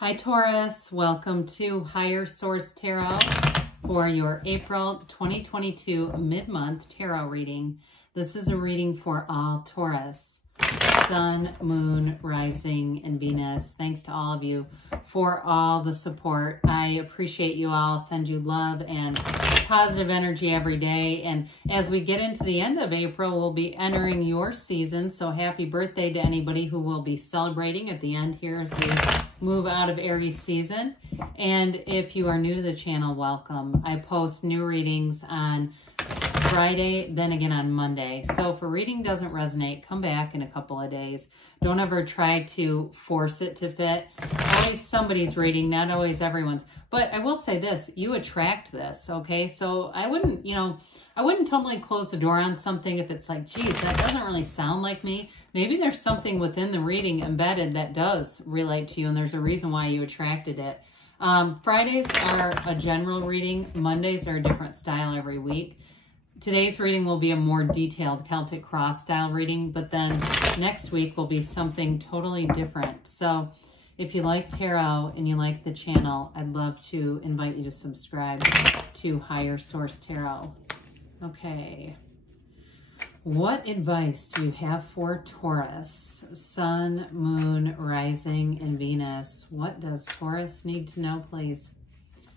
Hi Taurus, welcome to Higher Source Tarot for your April 2022 mid-month tarot reading. This is a reading for all Taurus, Sun, Moon, Rising, and Venus. Thanks to all of you for all the support. I appreciate you all. Send you love and positive energy every day. And as we get into the end of April, we'll be entering your season. So happy birthday to anybody who will be celebrating at the end here as we move out of Aries season. And if you are new to the channel, welcome. I post new readings on Friday, then again on Monday. So if a reading doesn't resonate, come back in a couple of days. Don't ever try to force it to fit. Always somebody's reading, not always everyone's. But I will say this, you attract this, okay? So I wouldn't, I wouldn't totally close the door on something if it's like, geez, that doesn't really sound like me. Maybe there's something within the reading embedded that does relate to you, and there's a reason why you attracted it. Fridays are a general reading. Mondays are a different style every week. Today's reading will be a more detailed Celtic Cross style reading, but then next week will be something totally different. So if you like tarot and you like the channel, I'd love to invite you to subscribe to Higher Source Tarot. Okay. What advice do you have for Taurus? Sun, Moon, Rising, and Venus. What does Taurus need to know, please,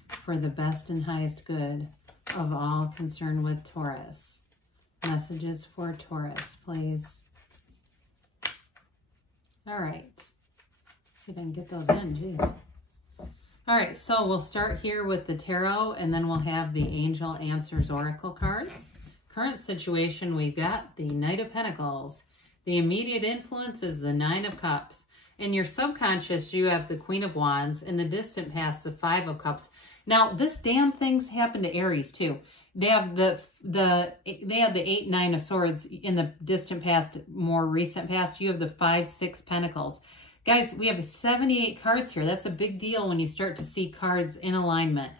for the best and highest good of all concerned with Taurus? Messages for Taurus, please. All right. Let's see if I can get those in. Jeez. All right, so we'll start here with the tarot, and then we'll have the Angel Answers Oracle cards. Current situation, we've got the Knight of Pentacles. The immediate influence is the Nine of Cups. In your subconscious, you have the Queen of Wands. In the distant past, the Five of Cups. Now, this damn thing's happened to Aries too. They have they had the 8, 9 of Swords in the distant past, more recent past. You have the 5, 6 Pentacles. Guys, we have 78 cards here. That's a big deal when you start to see cards in alignment.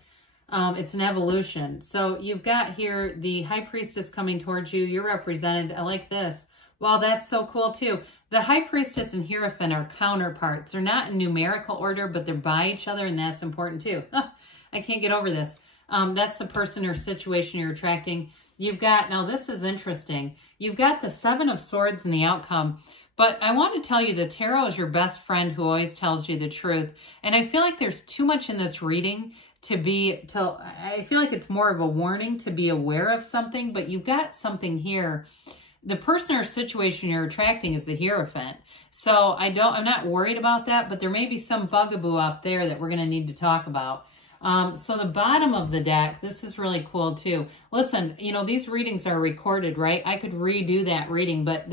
It's an evolution. So you've got here the High Priestess coming towards you. You're represented. I like this. Wow, that's so cool too. The High Priestess and Hierophant are counterparts. They're not in numerical order, but they're by each other, and that's important too. I can't get over this. That's the person or situation you're attracting. You've got, now this is interesting. You've got the 7 of Swords in the outcome. But I want to tell you the tarot is your best friend who always tells you the truth. And I feel like there's too much in this reading I feel like it's more of a warning to be aware of something, but you've got something here. The person or situation you're attracting is the Hierophant. So I'm not worried about that, but there may be some bugaboo up there that we're going to need to talk about. So the bottom of the deck, this is really cool too. Listen, these readings are recorded, right? I could redo that reading, but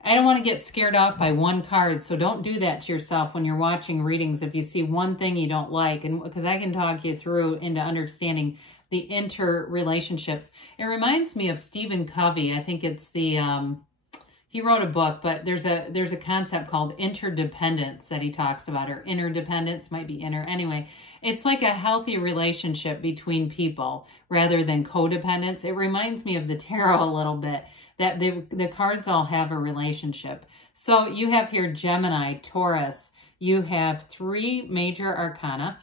I don't want to get scared off by one card, so don't do that to yourself when you're watching readings if you see one thing you don't like, and because I can talk you through into understanding the interrelationships. It reminds me of Stephen Covey. I think it's the he wrote a book, but there's a concept called interdependence that he talks about, or interdependence, might be inner. Anyway, it's like a healthy relationship between people rather than codependence. It reminds me of the tarot a little bit, that the cards all have a relationship. So you have here Gemini, Taurus. You have 3 major arcana.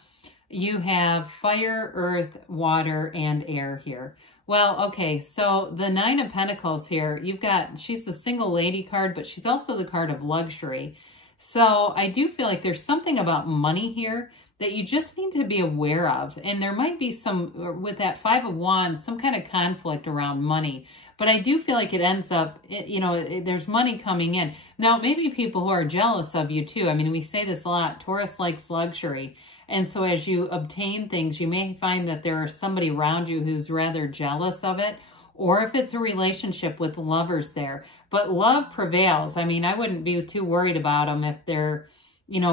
You have fire, earth, water, and air here. Well, okay, so the 9 of Pentacles here, she's the single lady card, but she's also the card of luxury. So I do feel like there's something about money here that you just need to be aware of. And there might be some, with that 5 of Wands, some kind of conflict around money. But I do feel like it ends up, there's money coming in. Now, maybe people who are jealous of you too. I mean, we say this a lot. Taurus likes luxury. And so as you obtain things, you may find that there is somebody around you who's rather jealous of it. Or if it's a relationship with lovers there. But love prevails. I mean, I wouldn't be too worried about them if they're,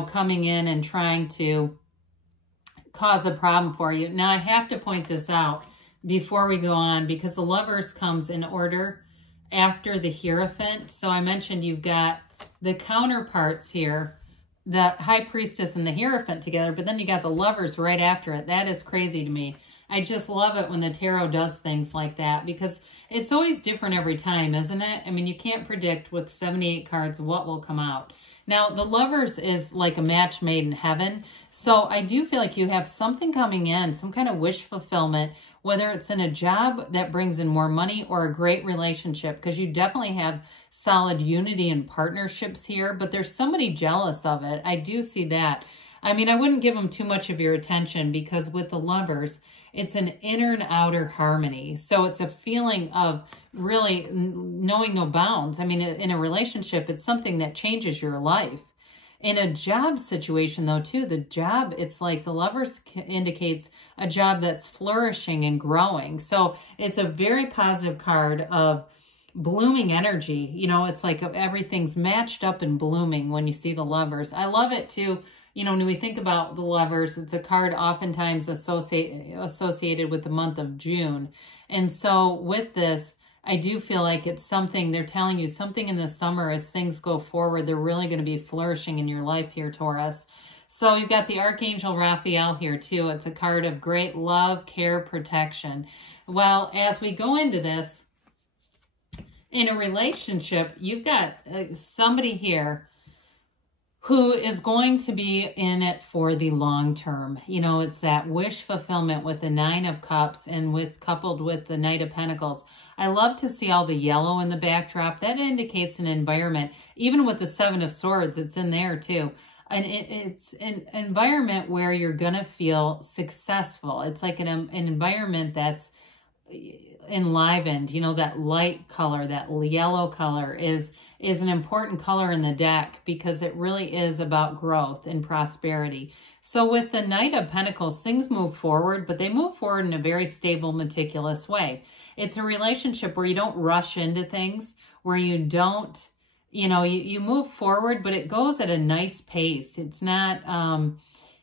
coming in and trying to cause a problem for you. Now, I have to point this out before we go on, because the Lovers comes in order after the Hierophant. So I mentioned you've got the counterparts here, the High Priestess and the Hierophant together, but then you got the Lovers right after it. That is crazy to me. I just love it when the tarot does things like that, because it's always different every time, isn't it? I mean, you can't predict with 78 cards what will come out. Now, the Lovers is like a match made in heaven. So I do feel like you have something coming in, some kind of wish fulfillment, whether it's in a job that brings in more money or a great relationship, because you definitely have solid unity and partnerships here, but there's somebody jealous of it. I do see that. I mean, I wouldn't give them too much of your attention, because with the Lovers, it's an inner and outer harmony. So it's a feeling of really knowing no bounds. I mean, in a relationship, it's something that changes your life. In a job situation, though, too, the job, it's like the Lovers indicates a job that's flourishing and growing. So it's a very positive card of blooming energy. You know, it's like everything's matched up and blooming when you see the Lovers. I love it, too. You know, when we think about the Lovers, it's a card oftentimes associated with the month of June. And so with this, I do feel like it's something, they're telling you something in the summer as things go forward, they're really going to be flourishing in your life here, Taurus. So you've got the Archangel Raphael here too. It's a card of great love, care, protection. Well, as we go into this, in a relationship, you've got somebody here who is going to be in it for the long term. You know, it's that wish fulfillment with the Nine of Cups and coupled with the Knight of Pentacles. I love to see all the yellow in the backdrop. That indicates an environment. Even with the Seven of Swords, it's in there too. And it's an environment where you're going to feel successful. It's like an environment that's enlivened. You know, that light color, that yellow color is an important color in the deck, because it really is about growth and prosperity. So with the Knight of Pentacles, things move forward, but they move forward in a very stable, meticulous way. It's a relationship where you don't rush into things, where you don't, you know, you move forward, but it goes at a nice pace. It's not,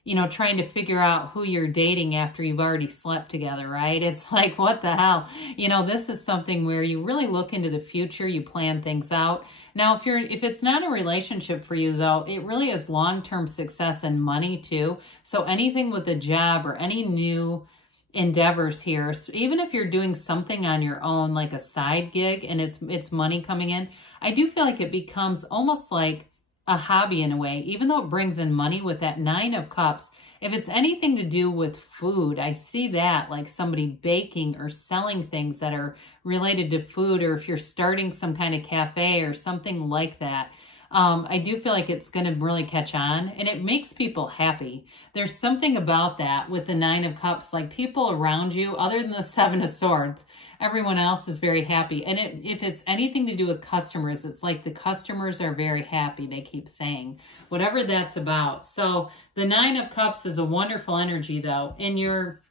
you know, trying to figure out who you're dating after you've already slept together, right? It's like, what the hell? You know, this is something where you really look into the future, you plan things out. Now, if it's not a relationship for you, though, it really is long-term success and money too. So anything with a job or any new endeavors here, so even if you're doing something on your own, like a side gig, and it's money coming in, I do feel like it becomes almost like a hobby in a way, even though it brings in money with that Nine of Cups. If it's anything to do with food, I see that, like somebody baking or selling things that are related to food, or if you're starting some kind of cafe or something like that. I do feel like it's going to really catch on, and it makes people happy. There's something about that with the Nine of Cups, like people around you, other than the Seven of Swords, everyone else is very happy. And if it's anything to do with customers, it's like the customers are very happy, they keep saying, whatever that's about. So the Nine of Cups is a wonderful energy, though. In your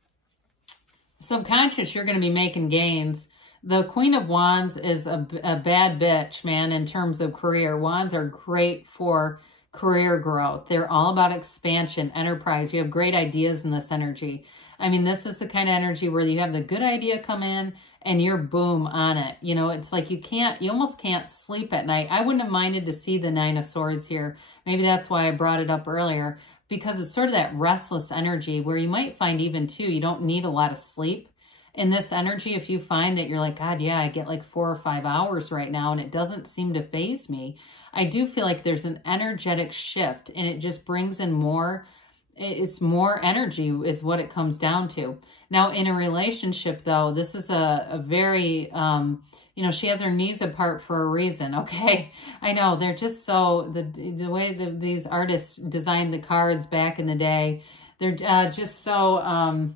subconscious, you're going to be making gains. The Queen of Wands is a bad bitch, man, in terms of career. Wands are great for career growth. They're all about expansion, enterprise. You have great ideas in this energy. I mean, this is the kind of energy where you have the good idea come in and you're boom on it. You know, it's like you almost can't sleep at night. I wouldn't have minded to see the Nine of Swords here. Maybe that's why I brought it up earlier, because it's sort of that restless energy where you might find even too, you don't need a lot of sleep. In this energy, if you find that you're like, God, yeah, I get like 4 or 5 hours right now and it doesn't seem to faze me, I do feel like there's an energetic shift, and it just brings in more, it's more energy is what it comes down to. Now, in a relationship, though, this is a very, you know, she has her knees apart for a reason, okay? I know, they're just so, the way that these artists designed the cards back in the day, they're just so...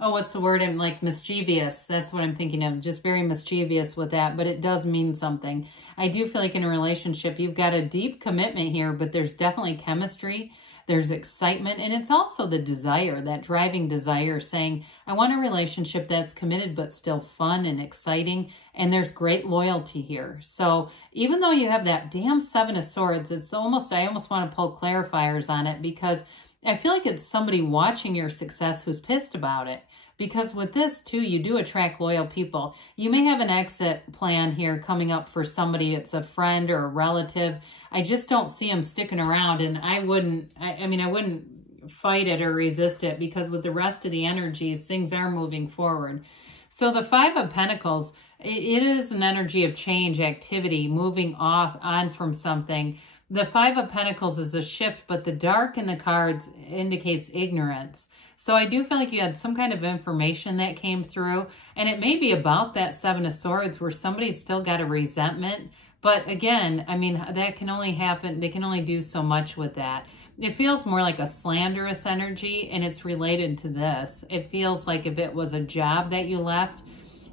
oh, what's the word? I'm like mischievous. That's what I'm thinking of. Just very mischievous with that, but it does mean something. I do feel like in a relationship, you've got a deep commitment here, but there's definitely chemistry. There's excitement, and it's also the desire, that driving desire, saying, I want a relationship that's committed but still fun and exciting, and there's great loyalty here. So even though you have that damn Seven of Swords, it's almost, I almost want to pull clarifiers on it, because I feel like it's somebody watching your success who's pissed about it. Because with this, too, you do attract loyal people. You may have an exit plan here coming up for somebody. It's a friend or a relative. I just don't see them sticking around. And I wouldn't, I mean, I wouldn't fight it or resist it, because with the rest of the energies, things are moving forward. So the Five of Pentacles, it is an energy of change, activity, moving on from something. The Five of Pentacles is a shift, but the dark in the cards indicates ignorance. So I do feel like you had some kind of information that came through, and it may be about that Seven of Swords where somebody's still got a resentment. But again, I mean, that can only happen. They can only do so much with that. It feels more like a slanderous energy, and it's related to this. It feels like if it was a job that you left,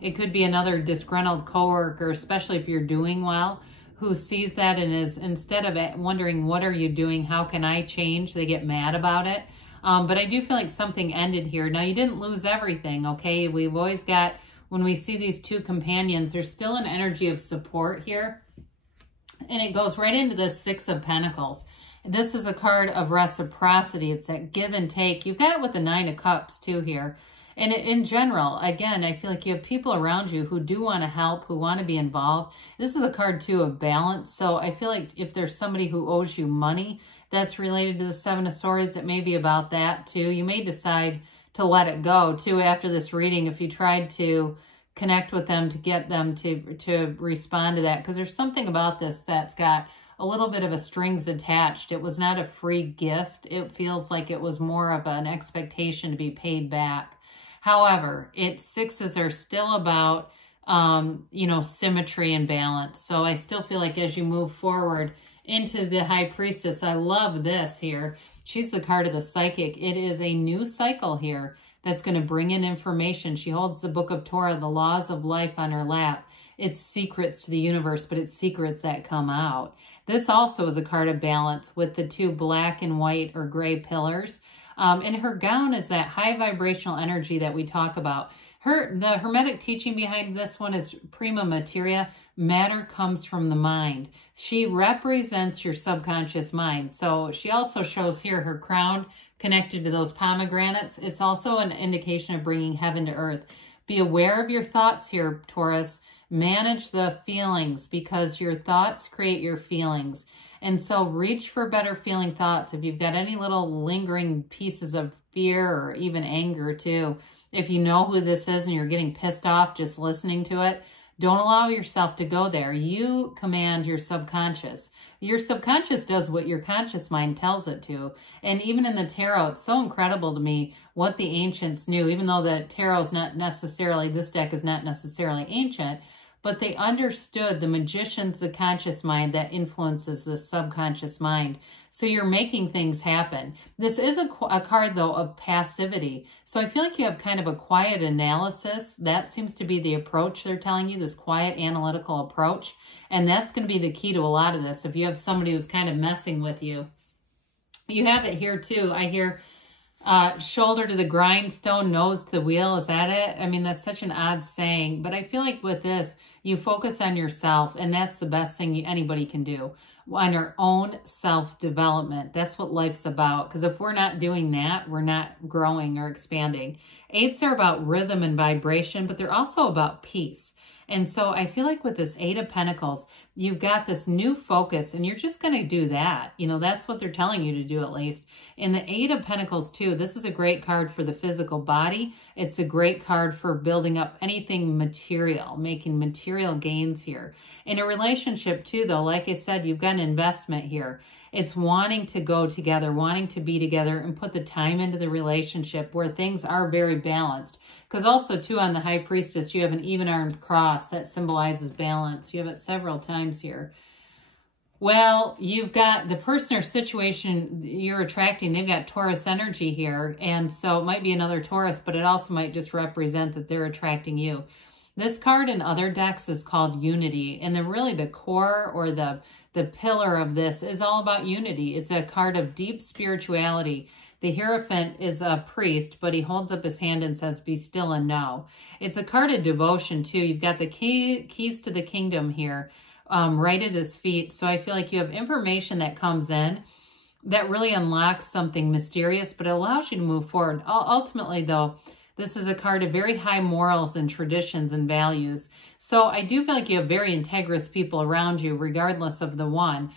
it could be another disgruntled coworker, especially if you're doing well, who sees that and is, instead of wondering, what are you doing? How can I change? They get mad about it. But I do feel like something ended here. Now, you didn't lose everything, okay? We've always got, when we see these two companions, there's still an energy of support here. And it goes right into this Six of Pentacles. This is a card of reciprocity. It's that give and take. You've got it with the Nine of Cups too here. And in general, again, I feel like you have people around you who do want to help, who want to be involved. This is a card, too, of balance. So I feel like if there's somebody who owes you money that's related to the Seven of Swords, it may be about that, too. You may decide to let it go, too, after this reading, if you tried to connect with them to get them to respond to that. Because there's something about this that's got a little bit of a strings attached. It was not a free gift. It feels like it was more of an expectation to be paid back. However, sixes are still about, you know, symmetry and balance. So I still feel like as you move forward into the High Priestess, I love this here. She's the card of the psychic. It is a new cycle here that's going to bring in information. She holds the Book of Torah, the laws of life, on her lap. It's secrets to the universe, but it's secrets that come out. This also is a card of balance with the two black and white or gray pillars. And her gown is that high vibrational energy that we talk about. The Hermetic teaching behind this one is prima materia. Matter comes from the mind. She represents your subconscious mind. So she also shows here her crown connected to those pomegranates. It's also an indication of bringing heaven to earth. Be aware of your thoughts here, Taurus. Manage the feelings, because your thoughts create your feelings. And so reach for better feeling thoughts. If you've got any little lingering pieces of fear or even anger too, if you know who this is and you're getting pissed off just listening to it, don't allow yourself to go there. You command your subconscious. Your subconscious does what your conscious mind tells it to. And even in the tarot, it's so incredible to me what the ancients knew, even though the tarot is not necessarily, this deck is not necessarily ancient, but they understood the magician's the conscious mind that influences the subconscious mind. So you're making things happen. This is a card, though, of passivity. So I feel like you have kind of a quiet analysis. That seems to be the approach they're telling you, this quiet analytical approach. And that's going to be the key to a lot of this. If you have somebody who's kind of messing with you. You have it here, too. I hear shoulder to the grindstone, nose to the wheel. Is that it? I mean, that's such an odd saying. But I feel like with this, you focus on yourself, and that's the best thing anybody can do. On your own self-development. That's what life's about. Because if we're not doing that, we're not growing or expanding. Eights are about rhythm and vibration, but they're also about peace. And so I feel like with this Eight of Pentacles, you've got this new focus, and you're just going to do that. You know, that's what they're telling you to do, at least. In the Eight of Pentacles, too, this is a great card for the physical body. It's a great card for building up anything material, making material gains here. In a relationship, too, though, like I said, you've got an investment here. It's wanting to go together, wanting to be together, and put the time into the relationship where things are very balanced. Because also, too, on the High Priestess, you have an even-armed cross that symbolizes balance. You have it several times here. Well, you've got the person or situation you're attracting. They've got Taurus energy here. And so it might be another Taurus, but it also might just represent that they're attracting you. This card in other decks is called Unity. And really the core or the pillar of this is all about unity. It's a card of deep spirituality. The Hierophant is a priest, but he holds up his hand and says, be still and know. It's a card of devotion, too. You've got the keys to the kingdom here right at his feet. So I feel like you have information that comes in that really unlocks something mysterious, but it allows you to move forward. Ultimately, though, this is a card of very high morals and traditions and values. So I do feel like you have very integrous people around you, regardless of the one.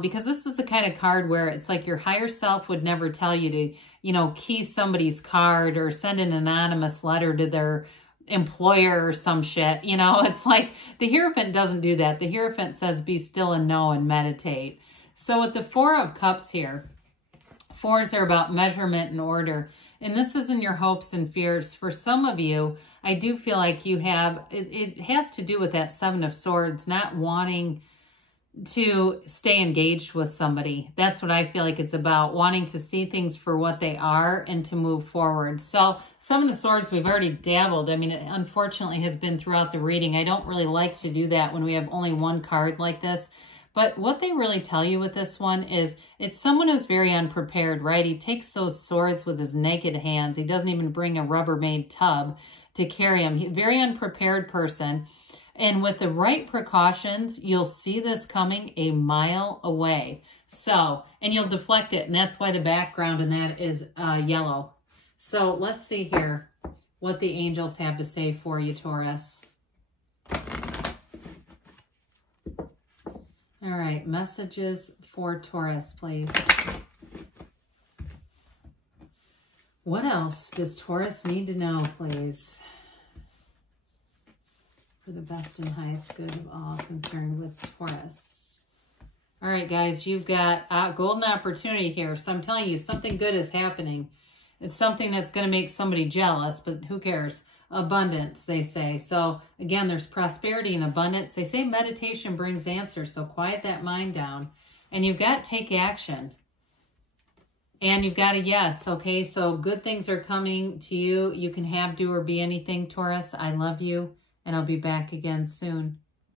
Because this is the kind of card where it's like your higher self would never tell you to, you know, key somebody's card or send an anonymous letter to their employer or some shit. You know, it's like the Hierophant doesn't do that. The Hierophant says, be still and know and meditate. So with the Four of Cups here, fours are about measurement and order. And this isn't your hopes and fears. For some of you, I do feel like you have, it has to do with that Seven of Swords, not wanting to stay engaged with somebody. That's what I feel like it's about, wanting to see things for what they are and to move forward. So Seven of Swords, we've already dabbled. I mean, it unfortunately has been throughout the reading. I don't really like to do that when we have only one card like this. But what they really tell you with this one is it's someone who's very unprepared, right? He takes those swords with his naked hands. He doesn't even bring a Rubbermaid tub to carry them. He's a very unprepared person. And with the right precautions, you'll see this coming a mile away. So, and you'll deflect it. And that's why the background in that is yellow. So let's see here what the angels have to say for you, Taurus. All right, messages for Taurus, please. What else does Taurus need to know, please? For the best and highest good of all concerned with Taurus. All right, guys, you've got a golden opportunity here. So I'm telling you, something good is happening. It's something that's going to make somebody jealous, but who cares? Abundance, they say. So again, there's prosperity and abundance. They say meditation brings answers, so quiet that mind down. And you've got take action. And you've got a yes, okay? So good things are coming to you. You can have, do, or be anything, Taurus. I love you, and I'll be back again soon.